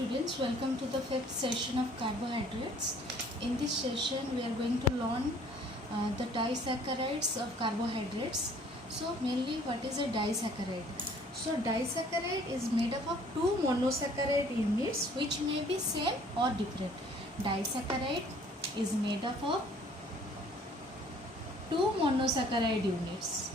students, welcome to the fifth session of carbohydrates. In this session we are going to learn the disaccharides of carbohydrates. So mainly what is a disaccharide? So disaccharide is made up of two monosaccharide units which may be same or different. Disaccharide is made up of two monosaccharide units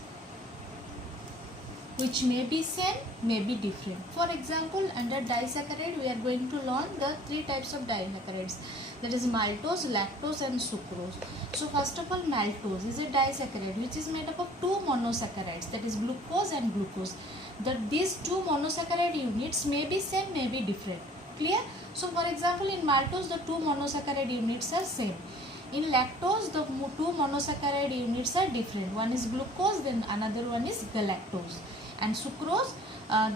which may be same, may be different. For example, under disaccharide we are going to learn the three types of disaccharides, that is maltose, lactose and sucrose. So first of all, maltose is a disaccharide which is made up of two monosaccharides, that is glucose and glucose. These two monosaccharide units may be same, may be different. Clear? So for example, in maltose the two monosaccharide units are same. In lactose the two monosaccharide units are different. One is glucose, then another one is galactose. And sucrose,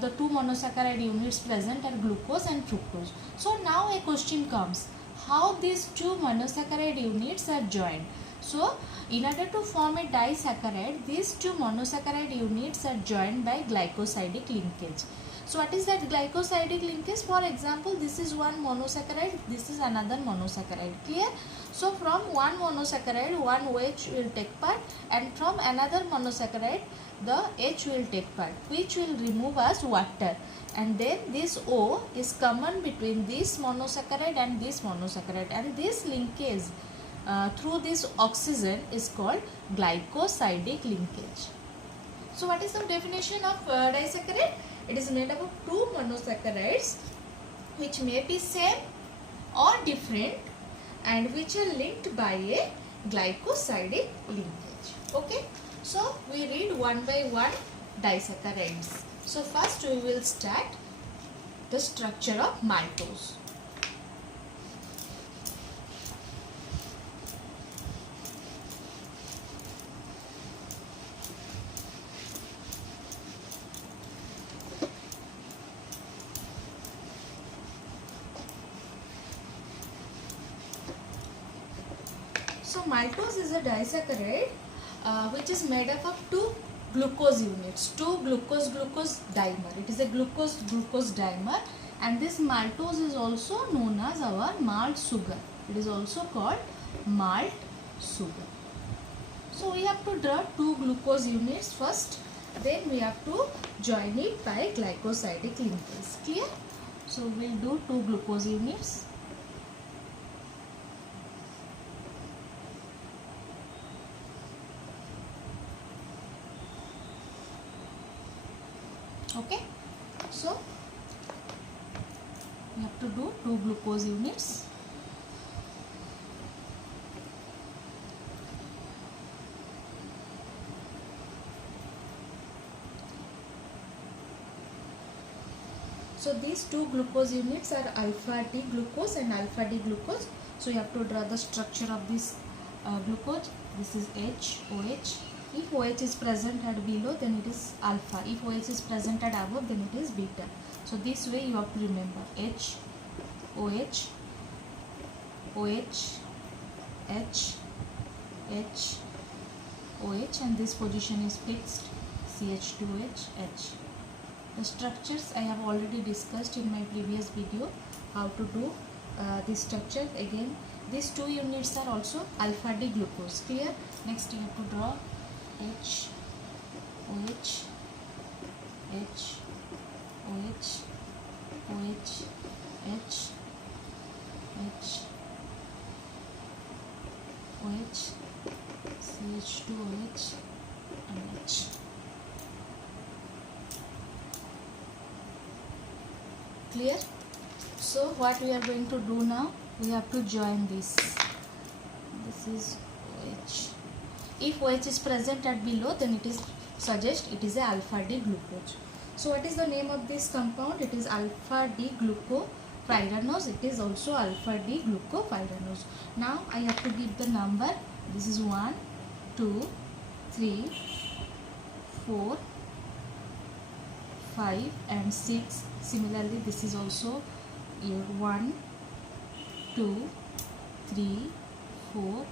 the two monosaccharide units present are glucose and fructose. So now a question comes, how these two monosaccharide units are joined? So in order to form a disaccharide, these two monosaccharide units are joined by glycosidic linkage. So what is that glycosidic linkage? For example, this is one monosaccharide, this is another monosaccharide. Clear? So from one monosaccharide, one OH will take part, and from another monosaccharide, the H will take part, which will remove as water. And then this O is common between this monosaccharide and this monosaccharide, and this linkage through this oxygen is called glycosidic linkage. So what is the definition of disaccharide? It is made up of two monosaccharides which may be same or different and which are linked by a glycosidic linkage. Okay. So we read one by one disaccharides. So first we will start the structure of maltose. So maltose is a disaccharide which is made up of two glucose units, two glucose dimer. It is a glucose dimer, and this maltose is also known as our malt sugar. It is also called malt sugar. So we have to draw two glucose units first, then we have to join it by glycosidic linkage. Clear? So we will do two glucose units. Okay, so we have to do two glucose units. So these two glucose units are alpha D glucose and alpha D glucose. So you have to draw the structure of this glucose. This is OH. If OH is present at below, then it is alpha. If OH is present at above, then it is beta. So this way you have to remember H, OH, OH, H, H, OH, and this position is fixed, CH2H, H. The structures I have already discussed in my previous video, how to do this structure. Again, these two units are also alpha D glucose. Clear? Next you have to draw H, OH, H, OH, OH, H, H, OH, CH2OH and H. Clear? So what we are going to do now, we have to join this. This is OH. If OH is present at below, then it is suggest it is a alpha D glucose. So what is the name of this compound? It is alpha D glucopyranose. It is also alpha D glucopyranose. Now I have to give the number. This is 1, 2, 3, 4, 5 and 6. Similarly, this is also 1, 2, 3, 4,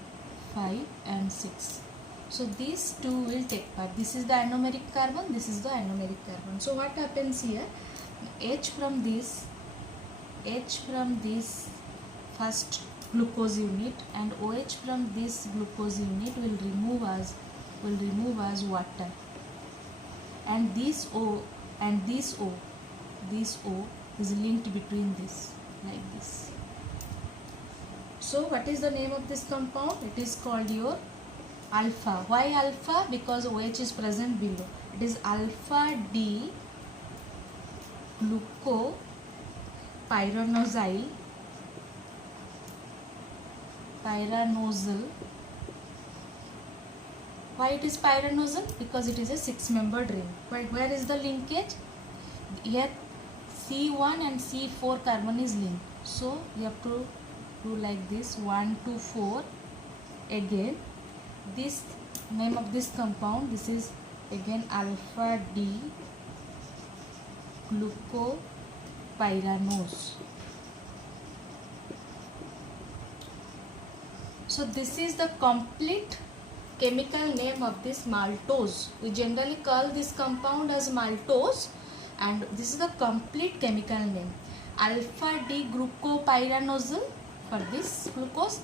5 and 6. So these two will take part. This is the anomeric carbon, this is the anomeric carbon. So what happens here? H from this H from this first glucose unit and OH from this glucose unit will remove as water, and this O and this O is linked between this like this. So what is the name of this compound? It is called your alpha. Why alpha? Because OH is present below. It is alpha D glucopyranosyl Why it is pyranosyl? Because it is a 6-membered ring. But where is the linkage? Here C1 and C4 carbon is linked. So you have to do like this, 1, 2, 4. Again, this name of this compound, this is again alpha D glucopyranose. So this is the complete chemical name of this maltose. We generally call this compound as maltose, and this is the complete chemical name. Alpha D glucopyranosyl for this glucose,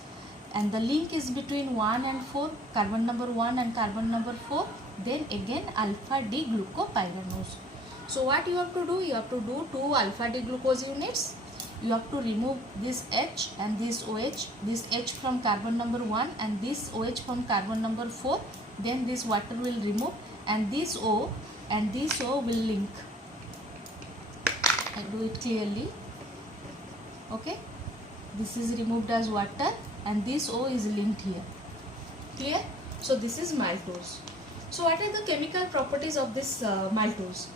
and the link is between 1 and 4, carbon number 1 and carbon number 4. Then again alpha D glucopyranose. So what you have to do? You have to do 2 alpha D glucose units. You have to remove this H and this OH, this H from carbon number 1 and this OH from carbon number 4. Then this water will remove, and this O and this O will link. I do it clearly. Okay, this is removed as water and this O is linked here. Clear? So this is maltose. So what are the chemical properties of this maltose?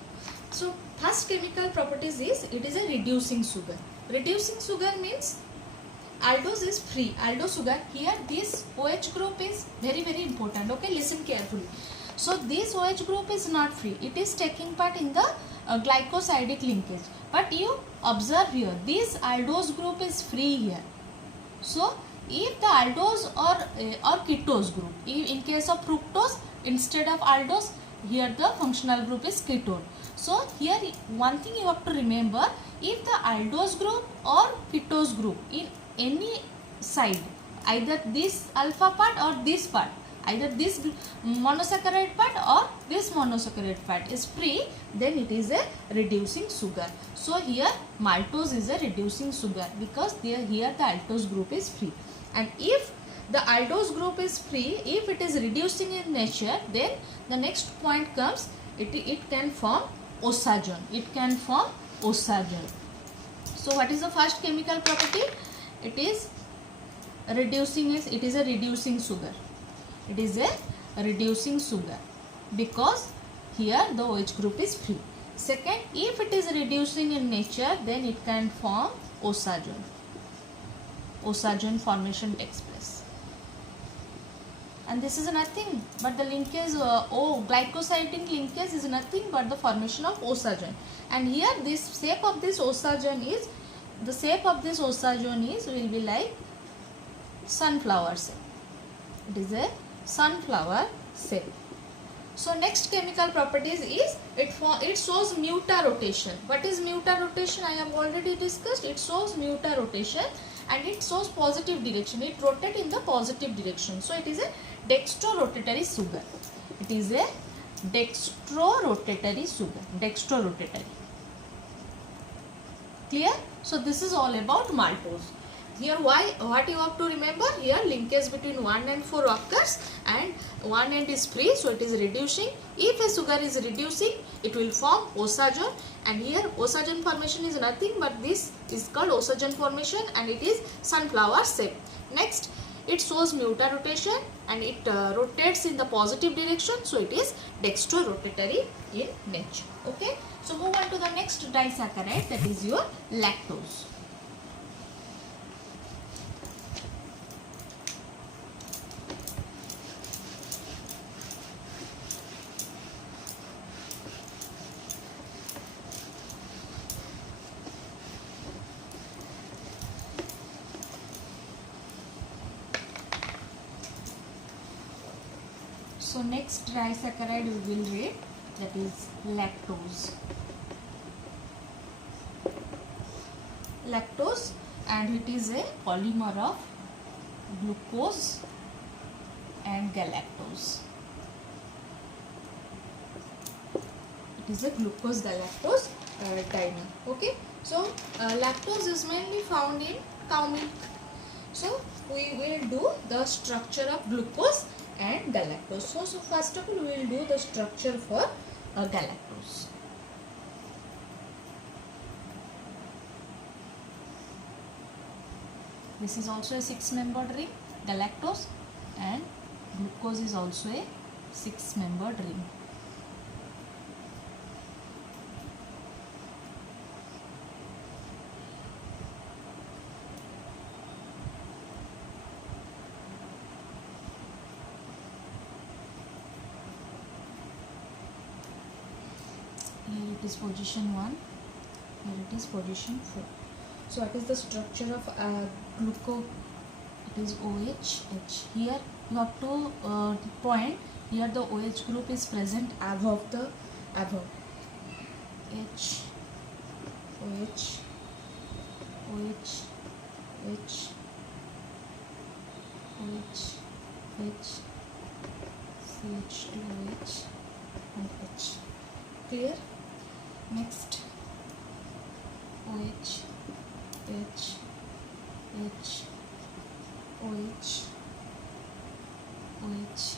So first chemical properties is it is a reducing sugar. Reducing sugar means aldose is free. Aldose sugar, here this OH group is very important. Okay, listen carefully. So this OH group is not free. It is taking part in the glycosidic linkage. But you observe here, this aldose group is free here. So if the aldose or ketose group, in case of fructose, instead of aldose, here the functional group is ketone. So here one thing you have to remember, if the aldose group or ketose group in any side, either this alpha part or this part, either this monosaccharide part or this monosaccharide part is free, then it is a reducing sugar. So here maltose is a reducing sugar because here the aldose group is free. And if the aldose group is free, if it is reducing in nature, then the next point comes, it can form osagon. It can form osagon. So what is the first chemical property? It is reducing. It is a reducing sugar. It is a reducing sugar because here the OH group is free. Second, if it is reducing in nature, then it can form osagon. Osagon formation takes place. And this is nothing but the linkage glycosidic linkage is nothing but the formation of osagon. And here this shape of this osagon is, will be like sunflower shape. It is a sunflower shape. So next chemical properties is it shows mutarotation. What is mutarotation? I have already discussed. It shows mutarotation and it shows positive direction. It rotates in the positive direction. So it is a dextrorotatory sugar. It is a dextrorotatory sugar. Dextrorotatory. Clear? So this is all about maltose. Here what you have to remember, here linkage between 1 and 4 occurs and one end is free, so it is reducing. If a sugar is reducing, it will form osagon, and here osagon formation is nothing but this is called osagon formation and it is sunflower shape. Next, it shows mutarotation and it rotates in the positive direction, so it is dextrorotatory in nature. Okay, so move on to the next disaccharide, that is your lactose. So next disaccharide we will read, that is lactose. lactose, and it is a polymer of glucose and galactose. It is a glucose galactose dimer. Okay, so lactose is mainly found in cow milk. So we will do the structure of glucose and galactose. So first of all, we will do the structure for galactose. This is also a 6-membered ring, galactose, and glucose is also a 6-membered ring. Here it is position 1, here it is position 4. So what is the structure of glucose? It is OH, H. Here you have to point, here the OH group is present above H, OH, OH, H, OH, H, CH2OH and H. Clear? Next, OH, H, H, OH, OH,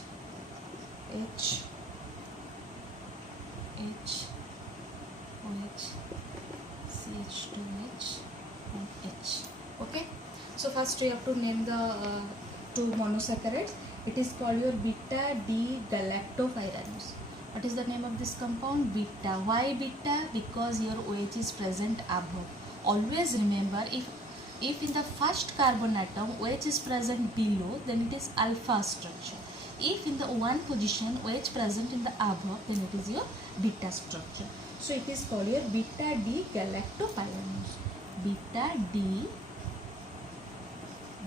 H, H, OH, CH2H and H. Okay. So first we have to name the two monosaccharides. It is called your beta D galactopyranose. What is the name of this compound? Beta. Why beta? Because your OH is present above. Always remember, if in the first carbon atom OH is present below, then it is alpha structure. If in the one position OH present in the above, then it is your beta structure. So it is called your beta D galactopyranose. Beta D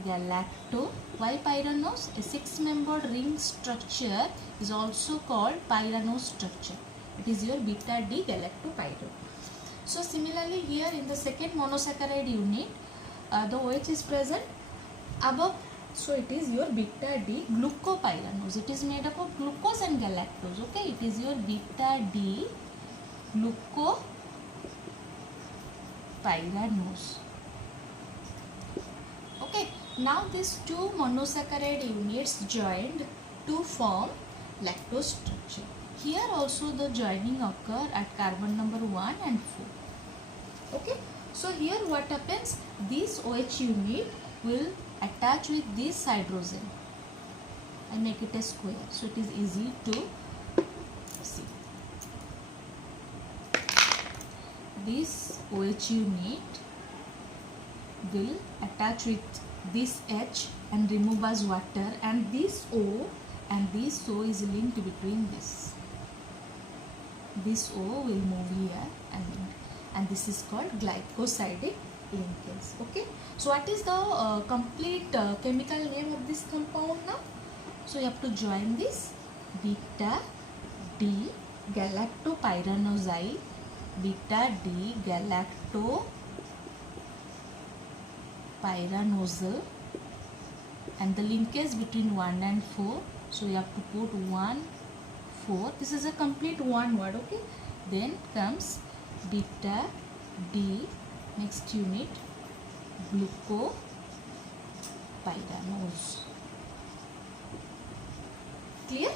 galacto. Why pyranose? A 6-membered ring structure is also called pyranose structure. It is your beta D galactopyranose. So similarly here in the second monosaccharide unit, the OH is present above. So it is your beta D glucopyranose. It is made up of glucose and galactose. Okay, it is your beta D glucopyranose. Okay, now these two monosaccharide units joined to form lactose structure. Here also the joining occur at carbon number 1 and 4. Okay, so here what happens? This OH unit will attach with this hydrogen. I make it a square so it is easy to see. This OH unit will attach with this H and remove as water, and this O and this O is linked between this. This O will move here and this is called glycosidic linkage. Okay, so what is the complete chemical name of this compound now? So you have to join this beta D galactopyranosyl, beta D galactopyranosal, and the linkage between 1 and 4. So you have to put 1, 4. This is a complete one word. Okay, then comes beta D, next unit glucopyranose. Clear?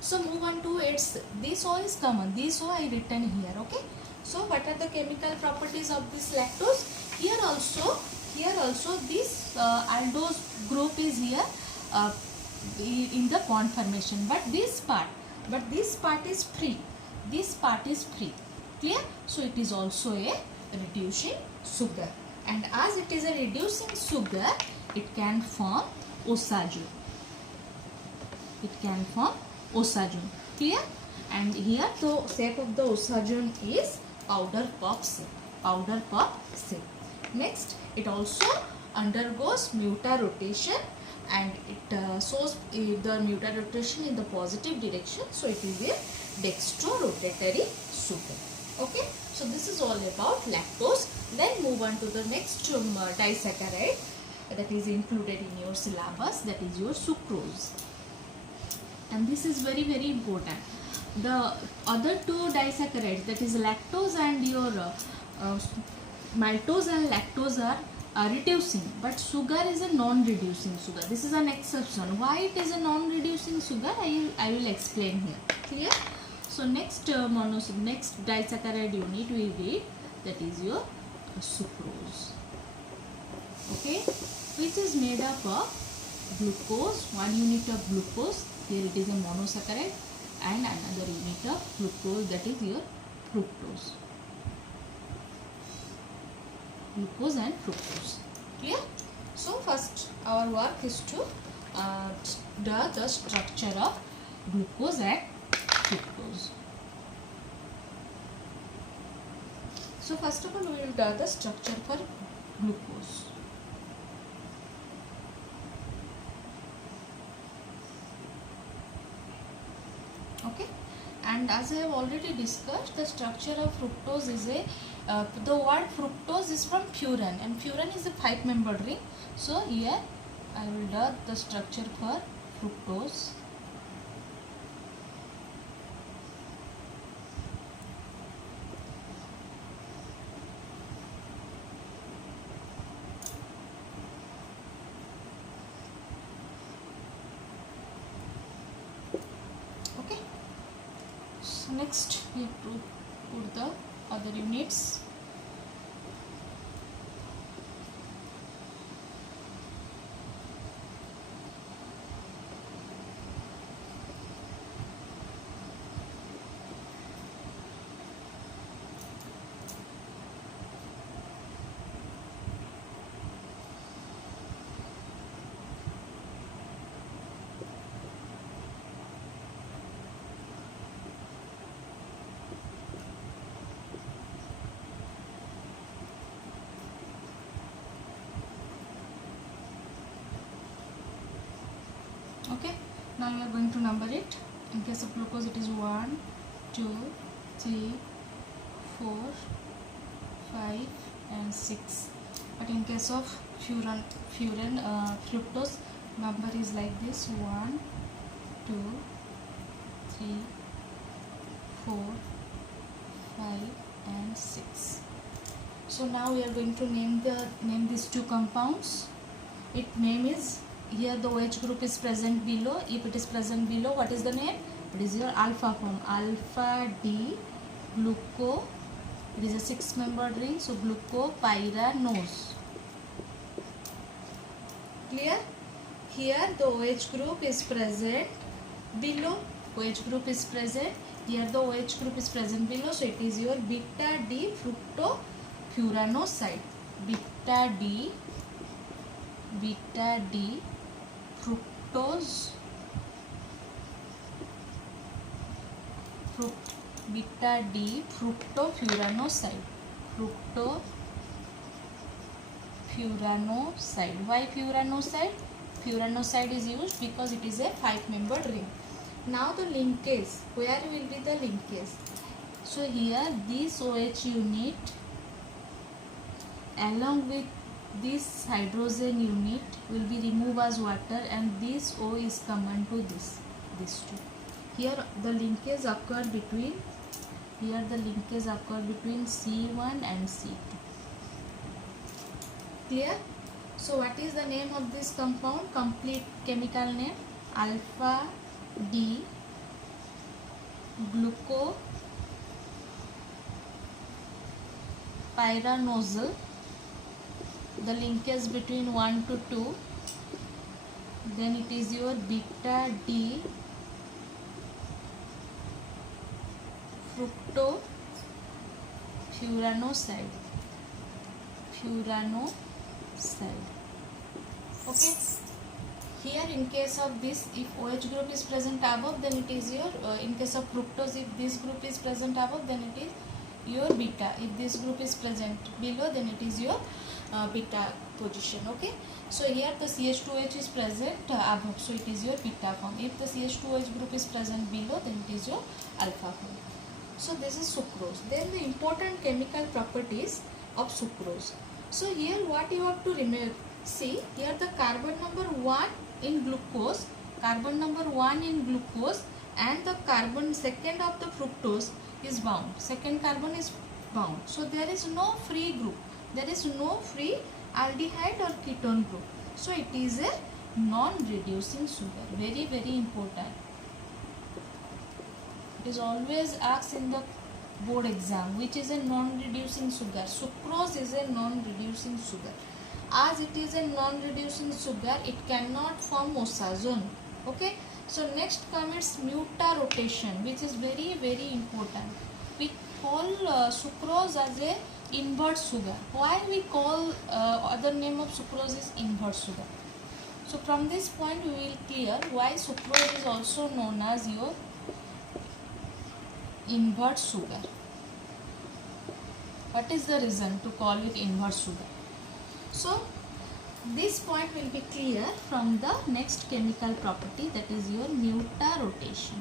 So move on to its, this O is common, this O I written here. Okay, so what are the chemical properties of this lactose? Here also this aldose group is here in the bond formation, but this part is free. This part is free. Clear? So it is also a reducing sugar, and as it is a reducing sugar, it can form oxazole. It can form oxazole. Clear? And here the shape of the oxazole is powder puff shape. Powder puff shape. Next, it also undergoes mutarotation, and it shows the mutarotation in the positive direction. So it is a dextrorotatory sugar. Okay, so this is all about lactose. Then move on to the next disaccharide that is included in your syllabus, that is your sucrose. And this is very very important. The other two disaccharides, that is lactose and your uh, maltose and lactose are reducing, but sugar is a non-reducing sugar. This is an exception. Why it is a non-reducing sugar, I will explain here. Clear? So next next disaccharide unit we read, that is your sucrose. Okay, which is made up of glucose, one unit of glucose, here it is a monosaccharide, and another unit of glucose, that is your fructose. Glucose and fructose. Clear? So first our work is to draw the structure of glucose and fructose. So first of all we will draw the structure for glucose. Okay, and as I have already discussed, the structure of fructose is the word fructose is from furan, and furan is a 5-membered ring. So here I will draw the structure for fructose. Okay, so next we have to put the other units. Okay, now we are going to number it. In case of glucose it is 1, 2, 3, 4, 5 and 6. But in case of fructose, number is like this: 1, 2, 3, 4, 5 and 6. So now we are going to name these two compounds. Its name is, here the OH group is present below. If it is present below, what is the name? It is your alpha form, alpha D gluco. It is a 6-membered ring, so glucopyranose. Clear? Here the OH group is present below. OH group is present. Here the OH group is present below, so it is your beta D fructofuranoside. Beta D fructose, beta D fructofuranoside. Fructofuranoside. Why furanoside? Furanoside is used because it is a 5-membered ring. Now the linkage, where will be the linkage? So here this OH unit along with this hydrogen unit will be removed as water, and this O is common to these two. Here the linkage occur between C1 and C2. Clear? So what is the name of this compound? Complete chemical name: alpha D glucopyranose. The linkage between 1 to 2, then it is your beta D fructofuranoside. Okay, here in case of this, if OH group is present above, then it is your in case of fructose, if this group is present above, then it is your beta. If this group is present below, then it is your beta position. Okay, so here the CH2H is present above, so it is your beta form. If the CH2H group is present below, then it is your alpha form. So this is sucrose. Then the important chemical properties of sucrose. So here what you have to remember, see here the carbon number 1 in glucose, carbon number 1 in glucose, and the carbon second of the fructose is bound. Second carbon is bound. So there is no free group. There is no free aldehyde or ketone group. So it is a non-reducing sugar. Very, very important. It is always asked in the board exam, which is a non-reducing sugar. Sucrose is a non-reducing sugar. As it is a non-reducing sugar, it cannot form oxazone. Okay. So next comes mutarotation, which is very, very important. We call sucrose as a invert sugar. Why we call other name of sucrose is invert sugar? So from this point we will clear why sucrose is also known as your invert sugar. What is the reason to call it invert sugar? So this point will be clear from the next chemical property, that is your mutarotation.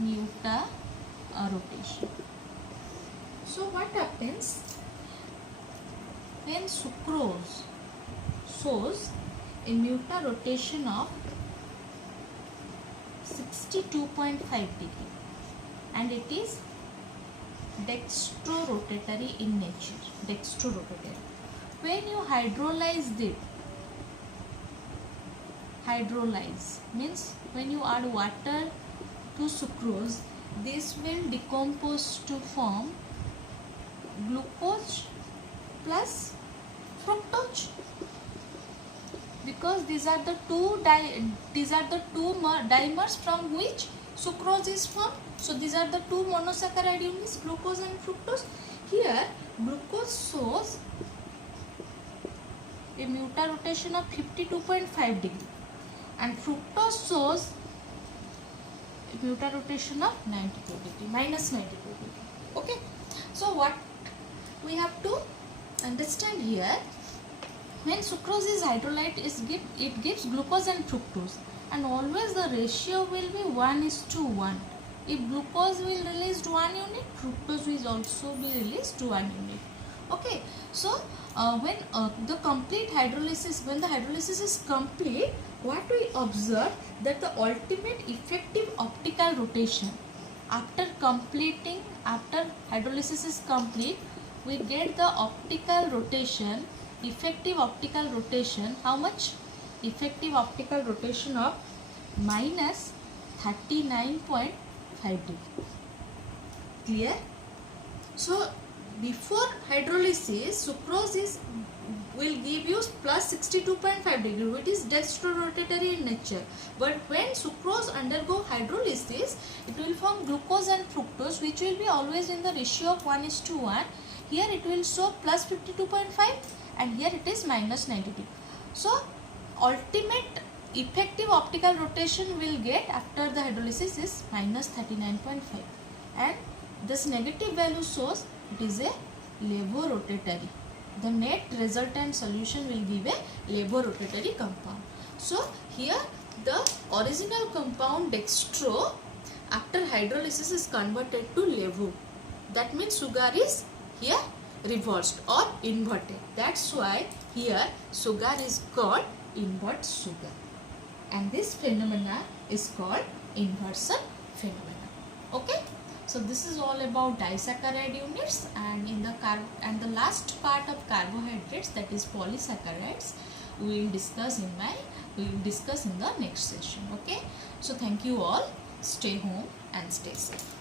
Mutarotation. So what happens when sucrose shows a mutarotation of 62.5 degree and it is dextrorotatory in nature. Dextrorotatory. When you hydrolyze it, hydrolyze means when you add water to sucrose, this will decompose to form glucose plus fructose, because these are the two dimers from which sucrose is formed. So these are the two monosaccharide units, glucose and fructose. Here glucose shows a mutarotation of 52.5 degree and fructose shows a mutarotation of 92 degree, minus 92 degree. Okay. So what we have to understand here, when sucrose is hydrolyzed, it gives glucose and fructose, and always the ratio will be 1:1. If glucose will release 1 unit, fructose will also be released 1 unit. Okay. So when the complete hydrolysis, when the hydrolysis is complete, what we observe, that the ultimate effective optical rotation after hydrolysis is complete, we get the optical rotation, effective optical rotation. How much? Effective optical rotation of minus 39.5 degree. Clear? So before hydrolysis, sucrose will give you plus 62.5 degree, which is dextrorotatory in nature. But when sucrose undergo hydrolysis, it will form glucose and fructose, which will be always in the ratio of 1:1. Here it will show plus 52.5 and here it is minus 92. So ultimate effective optical rotation will get after the hydrolysis is minus 39.5, and this negative value shows it is a levorotatory. The net resultant solution will give a levorotatory compound. So here the original compound dextro after hydrolysis is converted to levo. That means sugar is here reversed or inverted. That's why here sugar is called invert sugar, and this phenomena is called inversion phenomena. Okay. So this is all about disaccharide units, and in the last part of carbohydrates, that is polysaccharides, we will discuss in the next session. Okay. So thank you all. Stay home and stay safe.